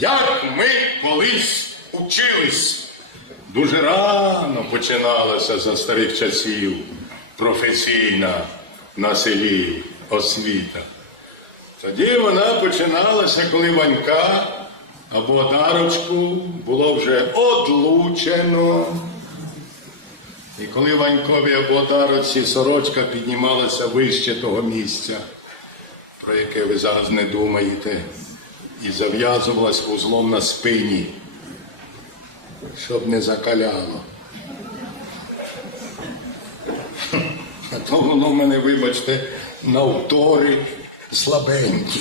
як ми колись учились. Дуже рано починалася за старих часів професійна на селі освіта. Тоді вона починалася, коли Ванька або Дарочку було вже одлучено. І коли Ванькові або Дарочці сорочка піднімалася вище того місця, про яке ви зараз не думаєте, і зав'язувалась вузлом на спині, щоб не закаляло. А то воно в мене, вибачте, навтори слабенькі.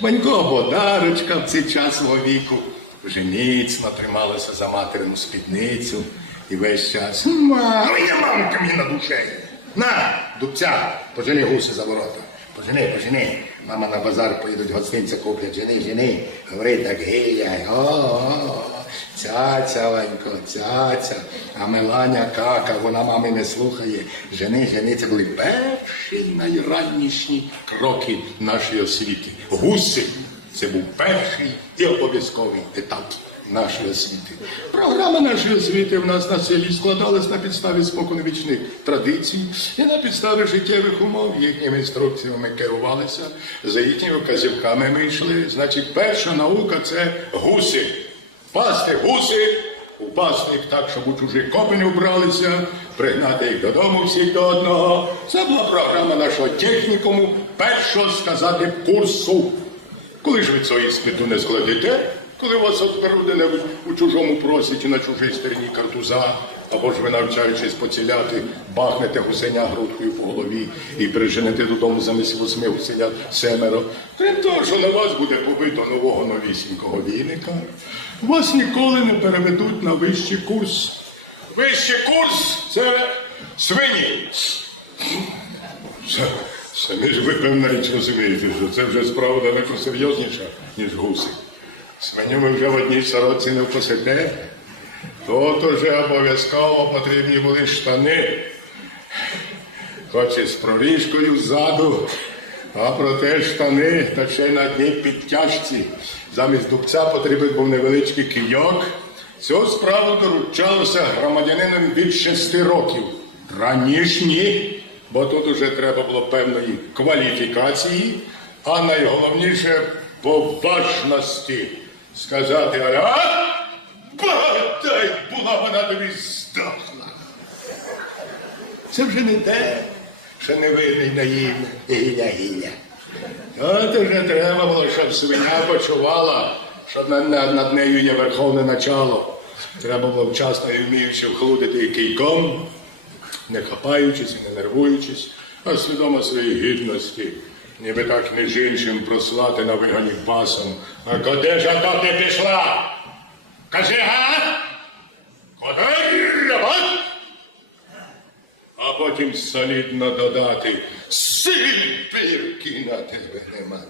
Ванько Бодарочка в цей час свого віку вже трималася за материну спідницю і весь час. Я мамка мені на душе. На, дубця, пожени гуси за ворота. Пожени, пожени. Мама на базар поїдуть гостинця куплять. Жени, жени. Говори так гиляй. О, о. Цяця, Ванько, цяця. А Меланя кака, вона мами не слухає. Жени, жени, це були перші найранніші кроки нашої освіти. Гуси це був перший і обов'язковий етап нашої освіти. Програма нашої освіти в нас на селі складалась на підставі споконвічних традицій і на підставі життєвих умов. Їхніми інструкціями керувалися, за їхніми вказівками ми йшли. Значить, перша наука це гуси. Пасти гуси, упасти їх так, щоб у чужі копи не вбралися, пригнати їх додому всіх до одного. Це була програма нашого технікуму, першого сказати курсу. Коли ж ви цього іспиту не складете, коли вас де-небудь у чужому просіті на чужій стороні картуза, або ж ви навчаючись поціляти, бахнете гусеня грудкою по голові і приженете додому замість восьми гусенят семеро. Крім того, що на вас буде побито нового новісінького віника, вас ніколи не переведуть на вищий курс. Вищий курс це свині. Самі ж ви певна річ розумієте, що це вже справа далеко серйозніша, ніж гуси. Свиню ви вже в одній сороці не впосите. Тут уже обов'язково потрібні були штани, хоч і з проріжкою ззаду, а проте штани та ще на одній підтяжці. Замість дубця потрібен був невеличкий кийок. Цю справу доручалося громадянинам від шести років. Раніше ні, бо тут уже треба було певної кваліфікації, а найголовніше поважності. Сказати, а? Багатай була вона тобі здохла. Це вже не те, що не видний наївне гіля-гіля. От уже треба було, щоб свиня почувала, що над, над, над нею є верховне начало. Треба було вчасно і вміючи вхлудити кийком, не хапаючись і не нервуючись, а свідомо своїй гідності, ніби так між іншим прослати на вигані басом. А куди ж ото ти пішла? Кажи, га? Куди? А потім солідно додати Сибірки на тебе нема.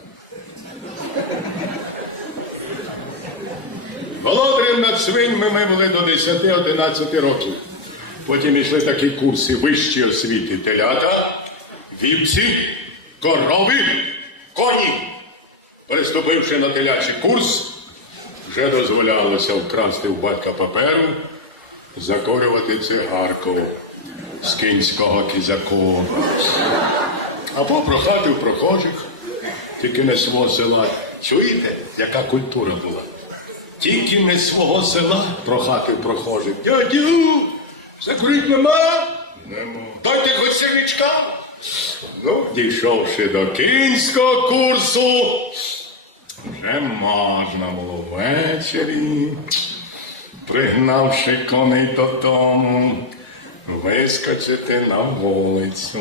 Володарем над свиньми ми були до 10-11 років. Потім йшли такі курси вищої освіти телята, вівці, корови, коні. Переступивши на телячий курс, вже дозволялося вкрасти у батька паперу, закорювати цигарку з кінського кізакова. Або прохати в прохожих, тільки не свого села. Чуєте, яка культура була? Тільки не свого села прохати в прохожих. Дядю, закурить нема? Нема. Дайте хоч сірничка. Ну, дійшовши до кінського курсу, вже можна було ввечері, пригнавши коней додому, вискочити на вулицю,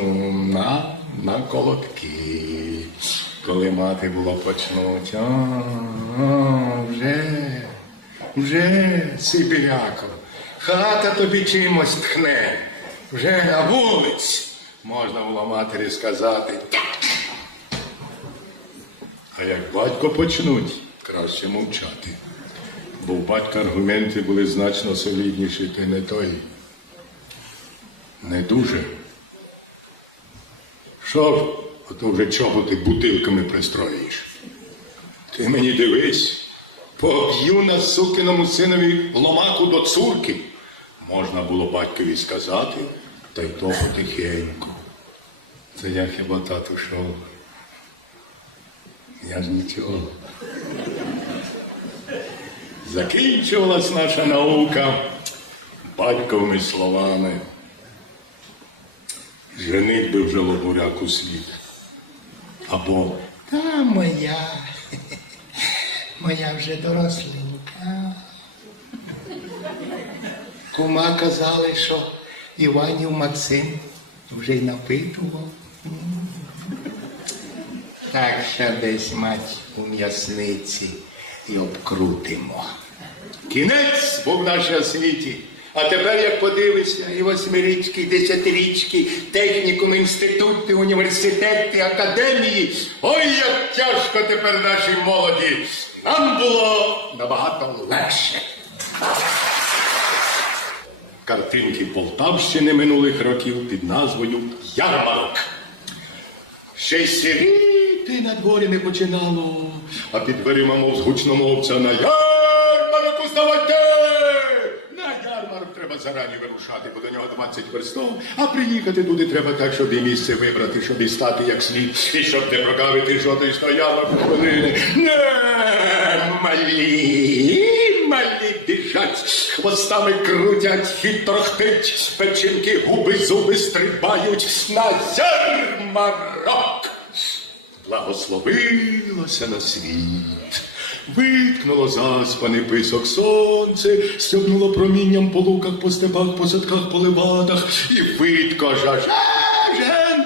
на, на колодки. Коли мати було почнуть, о, вже, вже, сибіряко, хата тобі чимось тхне, вже на вулиці. Можна було матері сказати. А як батько почнуть, краще мовчати. Бо в батька аргументи були значно солідніші, ти не той. Не дуже. Що ж, ото вже чоботи бутилками пристроїш. Ти мені дивись, поб'ю на сукиному синові ломаку до цурки. Можна було батькові сказати, та й то потихеньку. Це я хіба тату що? Я ж нічого. Закінчувалась наша наука батьковими словами. Женить би вже лобуряку світ. Або Та моя, моя вже доросленька. Кума казали, що Іванів Максим вже й напитував. Так що десь мать у м'ясниці і обкрутимо. Кінець був в нашій світі. А тепер, як подивишся, і восьмирічки, і десятирічки, технікум, інститути, університети, академії. Ой, як тяжко тепер нашій молоді. Нам було набагато легше. Картинки Полтавщини минулих років під назвою Ярмарок. Ще сіріти на дворі не починало, а під дверима, мов з гучномовця на ярмарок уставайте! На ярмарок треба зарані вирушати, бо до нього 20 верстов, а приїхати туди треба так, щоб і місце вибрати, щоб і стати як слід, і щоб не прогавити жодної ярмарку хвилини. Не, малі, біжать, хвостами крутять, хід торохтить, печінки, губи, зуби стрибають на ярмарок. Благословилося на світ. Виткнуло заспаний писок сонце, стягнуло промінням по луках, по степах, по садках, по левадах, і видко жаж.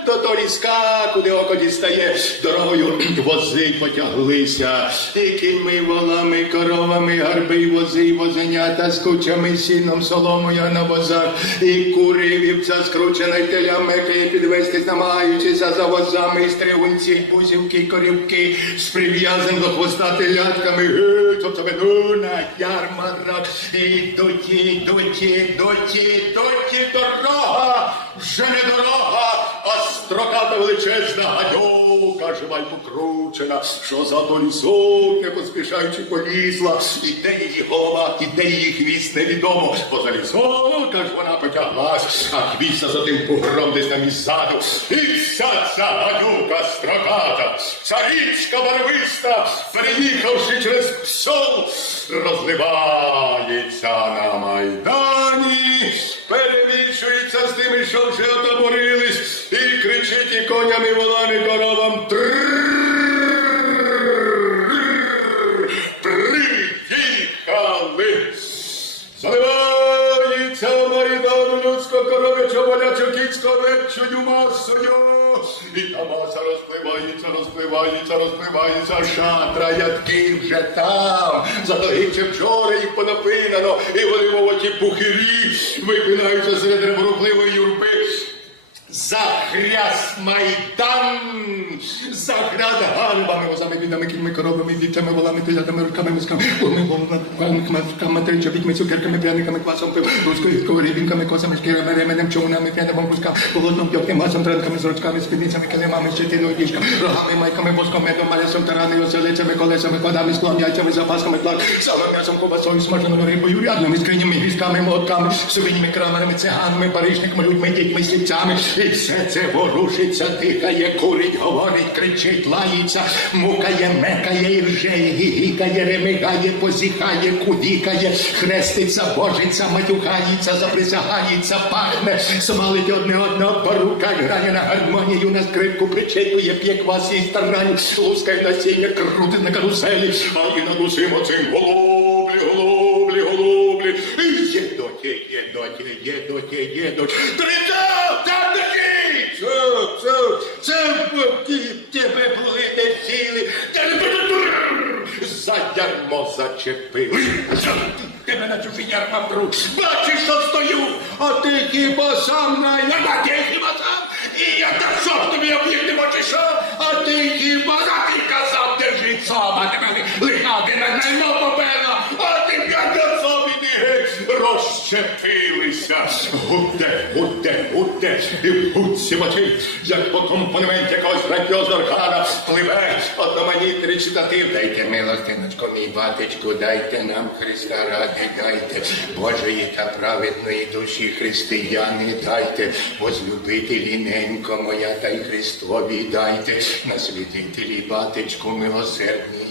Жento то різка, куди око дістає, дорогою вози потяглися, і кіньми, волами, коровами, гарби, вози, возенята з кучами, сіном, соломою на возах, і кури, вівця скручена, й теля мекає підвестись, намагаючися за возами, і стригунці, й корівки, з прив'язаним до хвоста телятками, тобто веду на ярмарок, ідуть, ідуть, ідуть, ідуть, дорога, вже не дорога, строката величезна гадюка, жива й покручена, що за долі сотня, поспішаючи полізла, і де її голова, і де її хвіст невідомо, бо за лісока ж вона потяглась, а хвіст за тим бугром десь там іззаду. І вся ця гадюка строката, ця річка барвиста, переїхавши через псол, розливається на майдані, перемішується з тими, що вже отоборились, і кричить і конями волани коровам. Приїхали. Заливається майдану людсько коровича болячу кінсько речою масою. І та маса розпливається, розпливається, розпливається, шатра, ядки вже там, задогиться вчора їх понапинано, і вони мов пухирі випинаються серед ребрукливої юрби. Загряз майдан, заград галбами, возами, бідами, кіньми, коровами, вітами, волами, телятами, руками, мисками, бомбами, кматками, тричавіками, цукерками, пряниками, квасом, рускою, коврібінками, косами, шкірами, ременем, човнами, п'яним, кускам, полотном, п'ятим, масом, тренками, сорочками, спідницями, килимами, щетиною, діжками, рогами, майками, боском, медом, малесом, тараною, оселицями, колесами, кладами, склом, яйцями, запасками, плак, салом, м'ясом, ковбасою, смаженою рибою, рядними, скринями, грішками, молотками, сувійними крамарами, циганами, парижниками, людьми, дітьми, сліпцями, і все це ворушиться, дихає, курить, говорить, кричить, лається, мукає, мекає, і ржеє, гігікає, ремигає, позіхає, кудікає, хреститься, божиться, матюхається, заприсягається, пахне, смалить одне одного по руках, грає на гармонію, на скрипку причитує, п'є квас і старань, лускає насіння, крутить на каруселі, а і над усім оцим голублі, єдоті, єдоті, єдоті, єдоті, тридцять, там такі! Це, це, це тебе плити сіли, за ярмо зачепили. Тебе на чужі ярма пру. Бачиш, що стою, а ти хіба сам на ярма, ти хіба сам? І я так що тобі об'єктиво чи що? А ти хіба а ти казав, держи сам, а тебе ти геть розщепилися. Гуде, і в гудці мочі, як по компонемент якогось грандіозного органа, пливе одноманітний речитатив. Дайте милостиночко, мій батечку, дайте нам Христа ради, дайте Божої та праведної душі християни, дайте возлюбителі ненько моя, та й Христові дайте, наслідителі, батечку милосердні,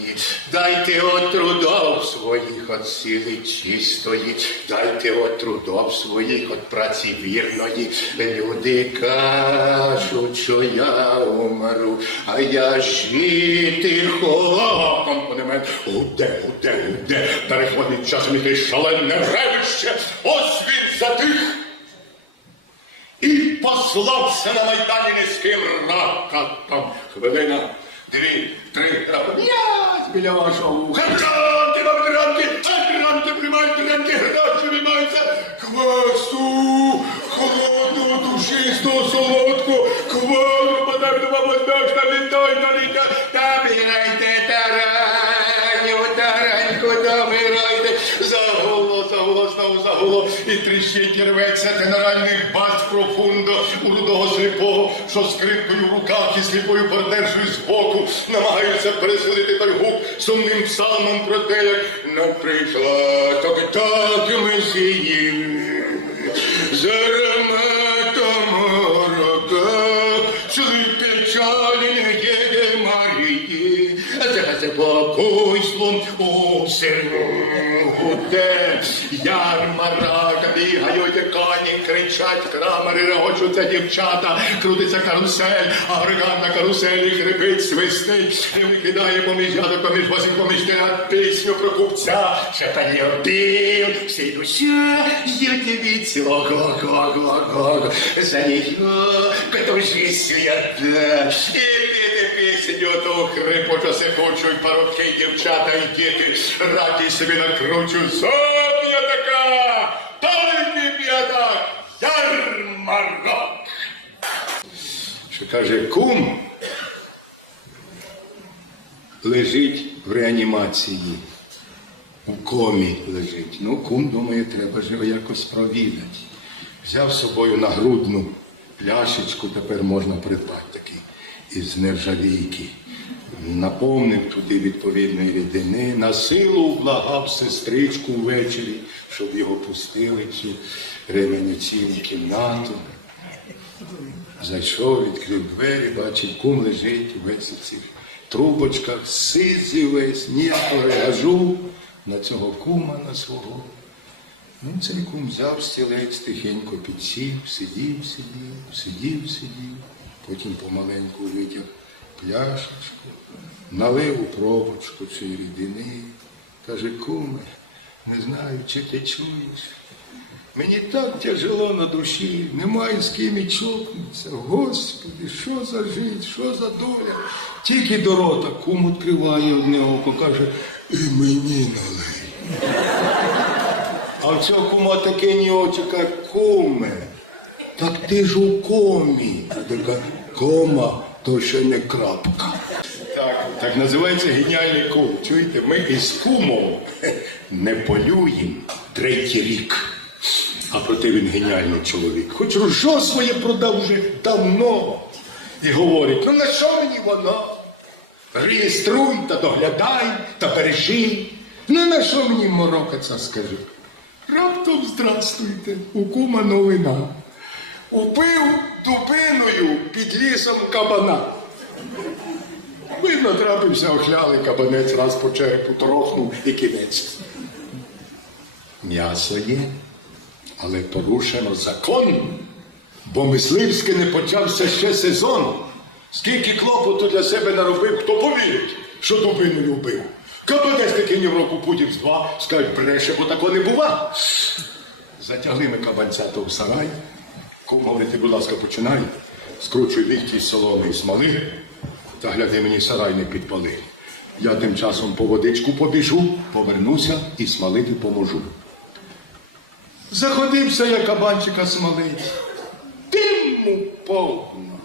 дайте от трудов своїх от сили чистої, дайте от трудов своїх от праці вірної. Люди кажуть, що я умру, а я жити хочу. Компонемент гуде, гуде, гуде, переходить часом якесь шалене ревище, ось він затих. І послався на майдані низьким ракатом. Хвилина, дві, три, я біля вашого вуха. Гранти, гранти, гранти, приймайте, гранти, гранти, приймайте. Квасу, холодного, душистого, солодкого, квару, до вам однажна, літай, налітай, табірайте, тараню, тараньку, загуло, знову загуло, і тріщить, і рветься генеральний бас профундо у рудого сліпого, що скрипкою в руках і сліпою партнершою збоку намагається пересудити той гук сумним псалмом про те, як не прийшла так так месії. За ярмарка бігають коні, кричать крамери, регочуться дівчата, крутиться карусель, агрегат на каруселі хрипить, свистить, і викидає поміж ядок, поміж босів, поміж тенат пісню про купця, шепелі один, всі душа, я тобі цього, го-го-го-го, за нею катуші свята, і ти пісню того хрипоча сипучуть парубки, дівчата і діти, раді собі накручують, сотня така, тільки п'ята, ярмарок. Що каже, кум лежить в реанімації, у комі лежить. Ну, кум думає, треба ж його якось провідати. Взяв з собою нагрудну пляшечку, тепер можна придбати такий, із нержавійки. Наповнив туди відповідної рідини, на силу влагав сестричку ввечері, щоб його пустили в цю реанімаційну кімнату. Зайшов, відкрив двері, бачить, кум лежить весь у цих трубочках, сизий весь, ніякого реагажу на цього кума, на свого. Ну, цей кум взяв стілець, тихенько підсів, сидів, сидів, сидів, сидів, потім помаленьку витяг пляшечку, налив у пробочку цієї рідини. Каже, куме, не знаю, чи ти чуєш. Мені так тяжело на душі, немає з ким і чокнутися. Господи, що за життя, що за доля? Тільки до рота кум відкриває одне око, каже, і мені налий. А в цього кума таке ні очі, каже, куме, так ти ж у комі. Така кома, то ще не крапка. Так, так називається геніальний кум. Чуєте, ми із кумом не полюємо третій рік. А проте він геніальний чоловік. Хоч ружо своє продав вже давно. І говорить, ну на що мені воно? Реєструй та доглядай та бережи. Ну на що мені морокаться, скажи? Раптом здрастуйте, у кума новина. Убив дубиною під лісом кабана. Видно, трапився охлялий кабанець, раз по черепу торохнув і кінець. М'ясо є, але порушено закон, бо мисливський не почався ще сезон. Скільки клопоту для себе наробив, хто повірить, що дубину любив. Кабанець таки ні в року путів з два, скажуть, бреше, бо такого не бува. Затягли ми кабанця то в сарай. Кум будь ласка, починай. Скручуй лихті з соломи і смоли, та гляди мені сарай не підпали. Я тим часом по водичку побіжу, повернуся і смалити поможу. Заходився я кабанчика смолить. Диму повно.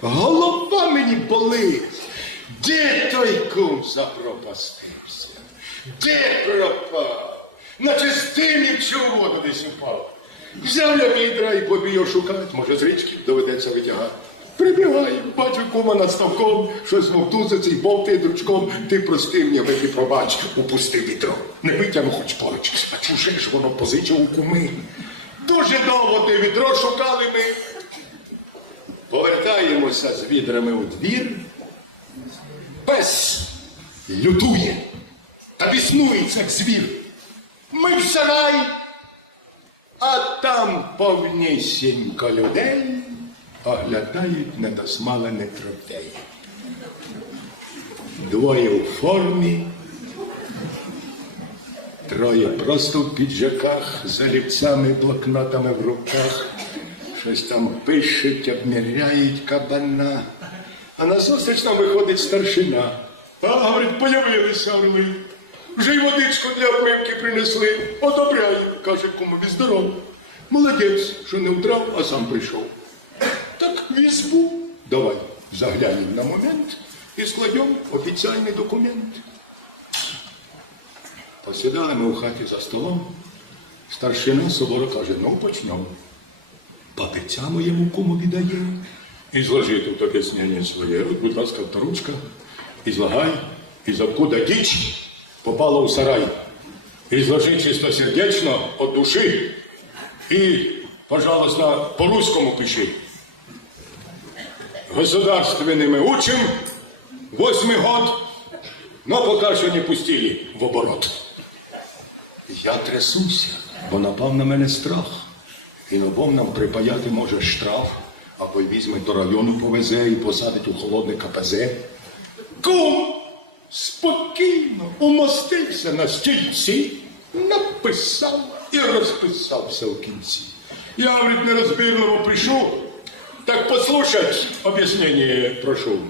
Голова мені болить. Де той кум запропастився? Де пропав? Наче з тим, якщо у воду десь упав. Взяв я відра і побіг шукати, може з річки доведеться витягати. Прибігаю, бачу кума над ставком, щось вовтузиться і бовтає дручком. Ти прости мені, ви пробач, упусти відро. Не витягну хоч поруч. А чуже ж воно позичив у куми. Дуже довго те відро шукали ми. Повертаємося з відрами у двір. Пес лютує та біснується, як звір. Ми в сарай, а там повнісінько людей оглядають недосмалене трофеї. Двоє у формі, троє просто в піджаках, з олівцями, блокнотами в руках. Щось там пишуть, обміряють кабана. А назустріч нам виходить старшина. А, говорить, появилися орли. Вже й водичку для обмивки принесли. Одобряю, каже кумові здоров. Молодець, що не вдрав, а сам прийшов. Так. Давай заглянемо на момент і складемо офіційний документ. Посідали ми у хаті за столом. Старшина суворо каже, ну почнемо. Папиця моєму куму віддає. І зложи тут об'яснення своє. От, будь ласка, ручка, і злагай, і закуда діч попала у сарай. І зложи чистосердечно от душі. І, пожалуйста, по-руському пиши. Государственными учим, восьмий год, но пока що не пустили в оборот. Я трясуся, бо напав на мене страх. І обом нам припаяти може штраф, або й візьме до району повезе і посадить у холодне КПЗ. Кум спокійно умостився на стільці, написав і розписався в кінці. Я, говорить, нерозбірливо прийшов. Так послушать объяснение прошу.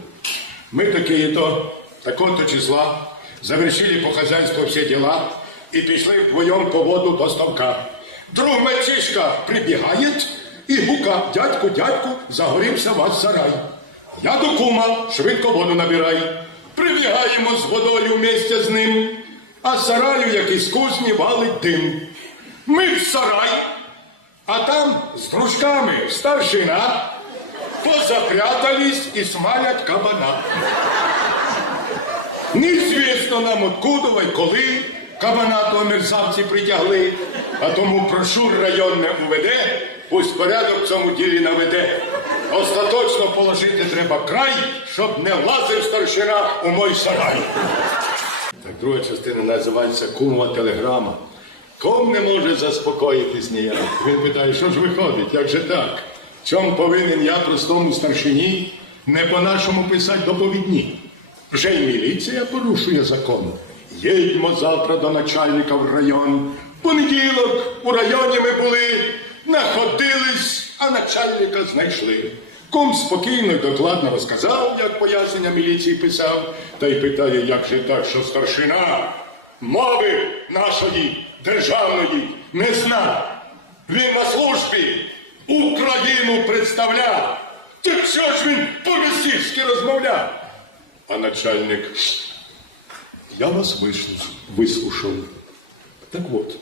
Мы такие-то, такого-то числа, завершили по хозяйству все дела и пришли вдвоем по воду до ставка. Друг мальчишка прибегает и гука, дядьку, дядьку, загорівся вас сарай. Я до кума, швидко воду набирай. Прибігаємо з водою вместе з ним, а сараю, як із кузні, валить дим. Ми в сарай, а там з дружками старшина позапрятались и смалять кабана. Неізвісно нам откуда й коли кабана то мерзавці притягли, а тому прошу районне УВД, пусть порядок в цьому ділі наведе. Остаточно положити треба край, щоб не влазив старшина у мой сарай. Так, друга частина називається кумова телеграма. Ком не може заспокоїтись ніяк. Він питає, що ж виходить, як же так? Чом повинен я простому старшині не по-нашому писати доповідні? Вже й міліція порушує закон. Їдьмо завтра до начальника в район. Понеділок у районі ми були, находились, а начальника знайшли. Ком спокійно й докладно розказав, як пояснення міліції писав, та й питає, як же так, що старшина мови нашої державної не знав. Він на службі Україну представляв. Так що ж він по-російськи розмовляв? А начальник, я вас выслуш- выслушал. Так вот,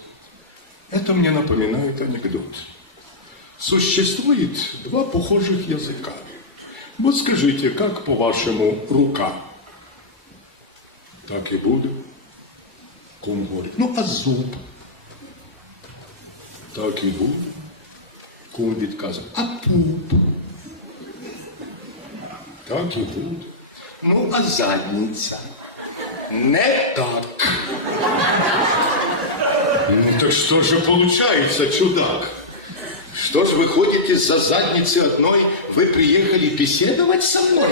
это мне напоминает анекдот. Существует два похожих языка. Вот скажите, как по-вашему рука? Так и буду. Кум говорит, ну а зуб? Так і буде. Кум відказує, а пуп? Так і буде. Ну, а задниця? Не так. Ну, так что же получается, чудак? Что ж выходит из-за задницы одной, вы приехали беседовать со мной?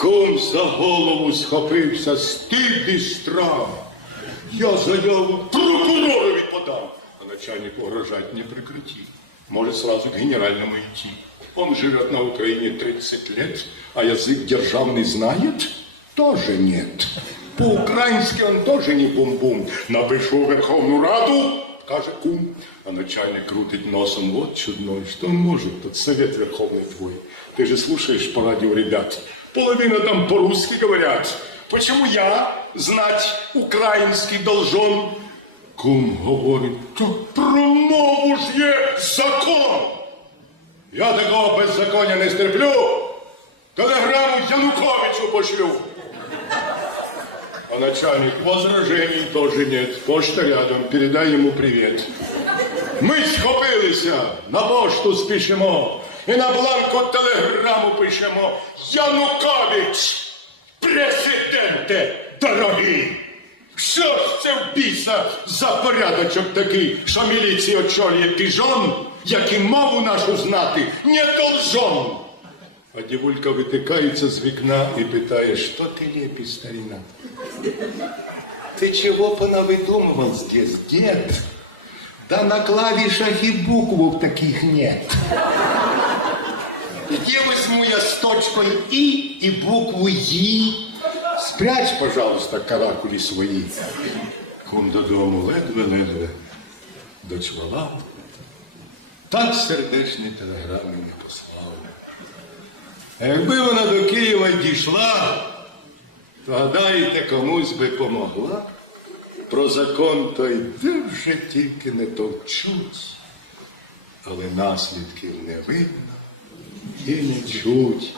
Кум за голову схопився, стид і страх. Я заяву прокуророві подам. А начальник угрожать не прекрати. Может сразу к генеральному идти. Он живет на Украине 30 лет, а язык державный знает? Тоже нет. По-украински он тоже не бум-бум. Напишу в Верховную Раду, каже кум. А начальник крутит носом. Вот чудной, что он может, тот совет Верховный твой. Ты же слушаешь по радио ребят. Половина там по-русски говорят. Почему я знать украинский должен? Кум говорить, то про мову ж є закон. Я такого беззаконня не стерплю. Телеграму Януковичу пошлю. А начальник, возражений тоже нет. Почта рядом, передай ему привет. Ми схопилися, на пошту спішимо і на бланку телеграму пишемо. Янукович, президенте дорогий! Що ж це в біса за порядочок такий, що міліція очолює піжон, як і мову нашу знати, не должен. А дівулька витикається з вікна і питає, що ти лепі, старина? Ты чего понавыдумывал здесь, дед? Да на клавишах и букву таких нет. Где возьму я с точкой И и букву И? Спрячь, пожалуйста, каракулі свої. Кум додому ледве-ледве дочвала. Так сердечні телеграми не послав. Якби вона до Києва дійшла, то гадаєте, комусь би помогла. Про закон той де вже тільки не товчуть, але наслідків не видно і не чуть.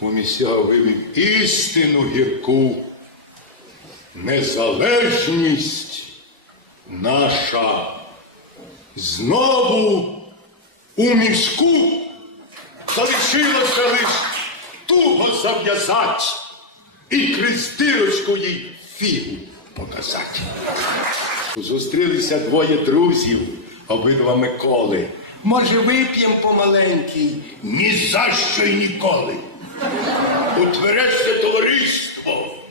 Комісія вивів істину гірку. Незалежність наша знову у мішку залишилося лиш туго зав'язати і крестирочку їй фігу показати. Зустрілися двоє друзів, обидва Миколи. Може, вип'ємо помаленький? Ні за що й ніколи. У товариство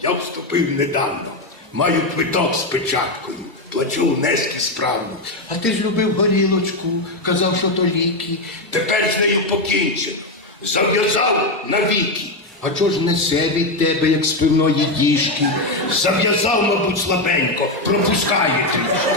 я вступив недавно. Маю квиток з печаткою, плачу внески справно. А ти ж любив горілочку, казав, що то ліки. Тепер з нею покінчено. Зав'язав навіки. А чого ж несе від тебе, як з пивної діжки? Зав'язав, мабуть, слабенько, пропускає трішки.